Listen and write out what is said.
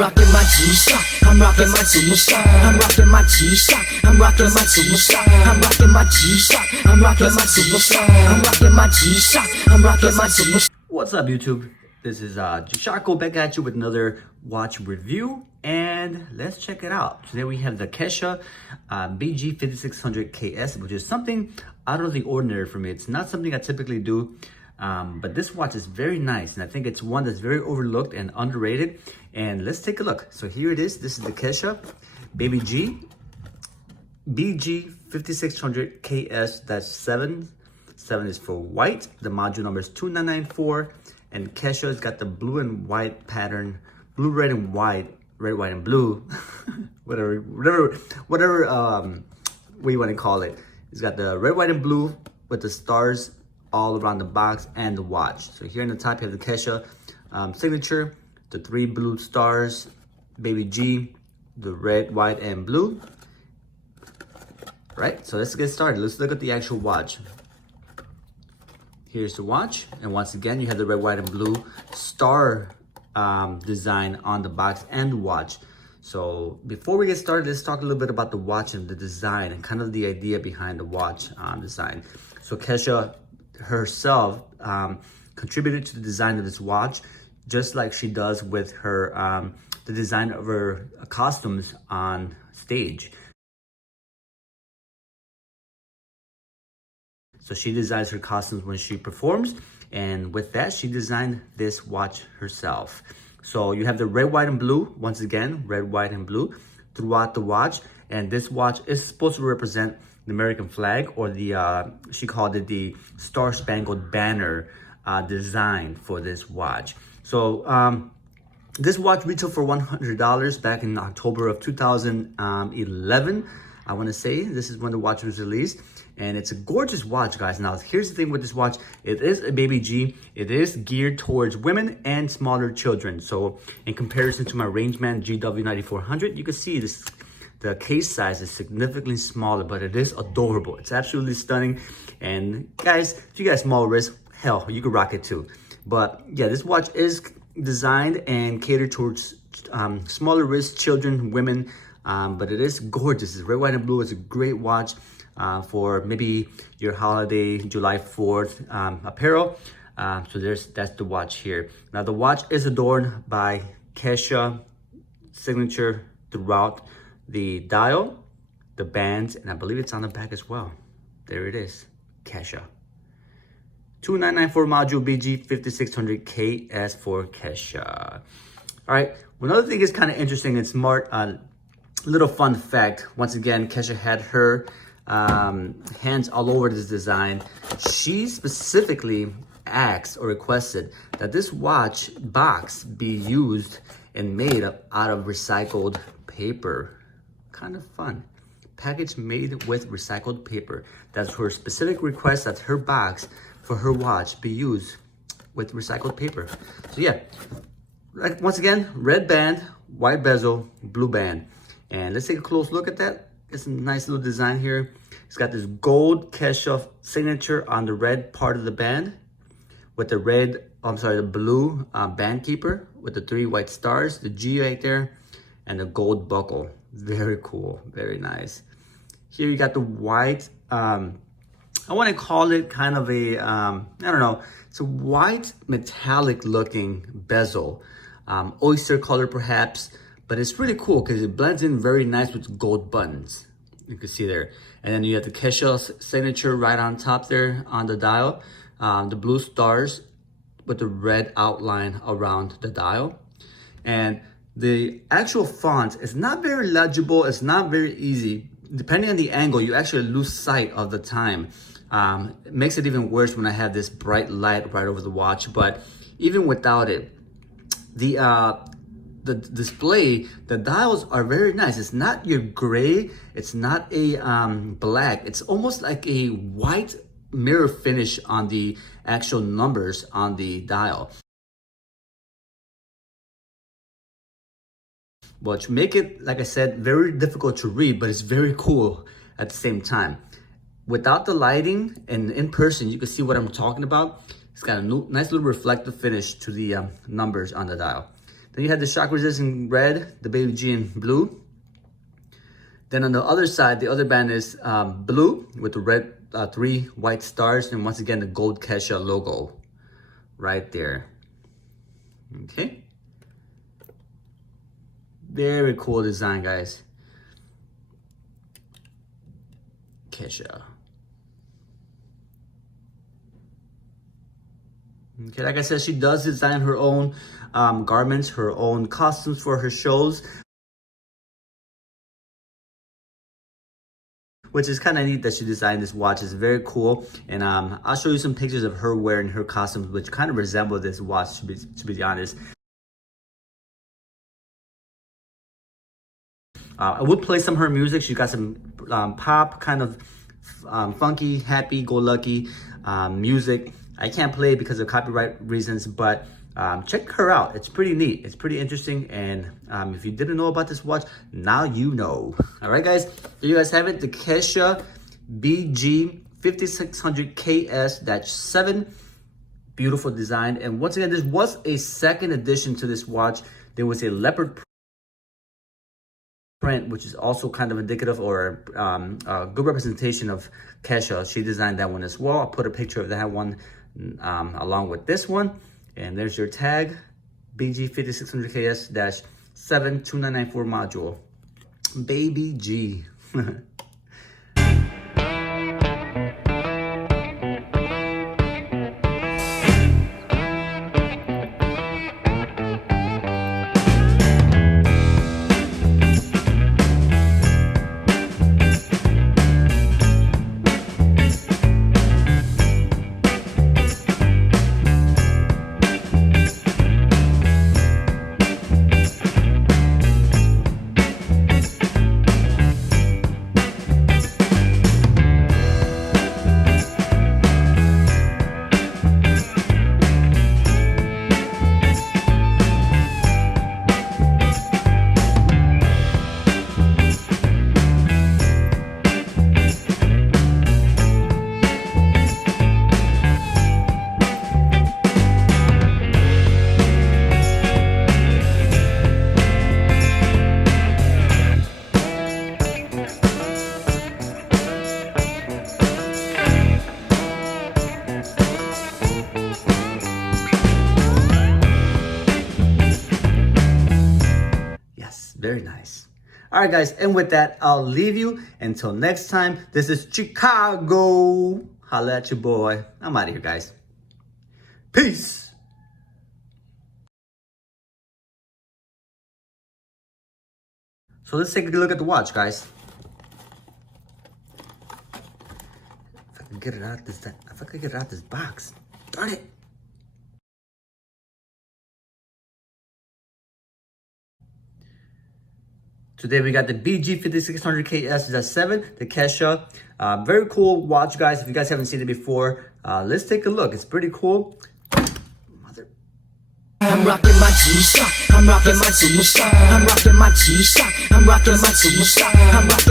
rocking my G-Shock. I'm rocking my G-Shock. I'm rocking my G-Shock. I'm rocking my G-Shock. I'm rocking my G-Shock. I'm rocking my G-Shock. I'm rocking my G-Shock. I'm rocking my G-Shock. What's up, YouTube? This is G-Shock back at you with another watch review, and let's check it out. Today we have the Kesha BG5600KS, which is something out of the ordinary for me. It's not something I typically do, but this watch is very nice, and I think it's one that's very overlooked and underrated. And let's take a look. So here it is. This is the Kesha BG5600KS. That's 7 is for white. The module number is 2994. And Kesha's got the blue and white pattern, blue, red, and white, red, white, and blue, whatever way you want to call it. It's got the red, white, and blue with the stars all around the box and the watch. So here in the top, you have the Kesha signature, the 3 blue stars, baby G, the red, white, and blue. Right, so let's get started. Let's look at the actual watch. Here's the watch, and once again, you have the red, white, and blue star design on the box and the watch. So before we get started, let's talk a little bit about the watch and the design and kind of the idea behind the watch design. So Kesha herself contributed to the design of this watch, just like she does with her the design of her costumes on stage. So she designs her costumes when she performs, and with that, she designed this watch herself. So you have the red, white, and blue, once again, red, white, and blue throughout the watch. And this watch is supposed to represent the American flag, or the, she called it the Star Spangled Banner design for this watch. So this watch retailed for $100 back in October of 2011. I want to say this is when the watch was released, and it's a gorgeous watch, guys. Now, here's the thing with this watch. It is a baby G. It is geared towards women and smaller children. So in comparison to my Rangeman GW9400, you can see this, the case size is significantly smaller, but it is adorable. It's absolutely stunning. And guys, if you got small wrists, hell, you could rock it too. But yeah, this watch is designed and catered towards smaller wrist children, women, but it is gorgeous. It's red, white, and blue. It's a great watch for maybe your holiday July 4th apparel. So that's the watch here. Now the watch is adorned by Kesha signature throughout the dial, the bands, and I believe it's on the back as well. There it is, Kesha. 2994 module BG5600KS for Kesha. All right, well, another thing is kind of interesting and smart. Little fun fact, once again, Kesha had her hands all over this design. She specifically asked or requested that this watch box be used and made out of recycled paper. Kind of fun. Package made with recycled paper. That's her specific request, that her box for her watch be used with recycled paper. So yeah, once again, red band, white bezel, blue band. And let's take a close look at that. It's a nice little design here. It's got this gold Kesha signature on the red part of the band with the the blue band keeper with the 3 white stars, the G right there, and the gold buckle. Very cool, very nice. Here you got the white, I want to call it kind of a, I don't know, it's a white metallic looking bezel, oyster color perhaps. But it's really cool because it blends in very nice with gold buttons. You can see there. And then you have the Kesha signature right on top there on the dial. The blue stars with the red outline around the dial. And the actual font is not very legible. It's not very easy. Depending on the angle, you actually lose sight of the time. It makes it even worse when I have this bright light right over the watch. But even without it, the display, the dials are very nice. It's not your gray, it's not a black, it's almost like a white mirror finish on the actual numbers on the dial, which make it, like I said, very difficult to read, but it's very cool at the same time. Without the lighting and in person, you can see what I'm talking about. It's got a nice little reflective finish to the numbers on the dial. Then Then you have the shock resistant in red, the Baby G in blue. Then on the other side, the other band is blue with the red 3 white stars, and once again the gold Kesha logo right there. Okay, very cool design, guys. Kesha. Okay, like I said, she does design her own garments, her own costumes for her shows, which is kind of neat that she designed this watch. It's very cool, and I'll show you some pictures of her wearing her costumes, which kind of resemble this watch, to be honest. I would play some of her music. She got some pop, kind of funky, happy-go-lucky music. I can't play it because of copyright reasons, but check her out. It's pretty neat. It's pretty interesting, and if you didn't know about this watch, now you know. All right, guys. There you guys have it. The Kesha BG 5600 KS-7. Beautiful design. And once again, this was a second edition to this watch. There was a leopard print, which is also kind of indicative or a good representation of Kesha. She designed that one as well. I'll put a picture of that one along with this one. And there's your tag, BG 5600 KS-7 2994 module. Baby G. Very nice. All right, guys. And with that, I'll leave you. Until next time, this is Chicago. Holla at your boy. I'm out of here, guys. Peace. So let's take a look at the watch, guys. If I can get it out this box. Darn it. Today we got the BG 5600 KS-7, the Kesha. Very cool watch, guys. If you guys haven't seen it before, let's take a look. It's pretty cool. I'm rocking my G-Shock. I'm rocking my G-Shock. I'm rocking my G-Shock. I'm rocking my G-Shock. I'm rocking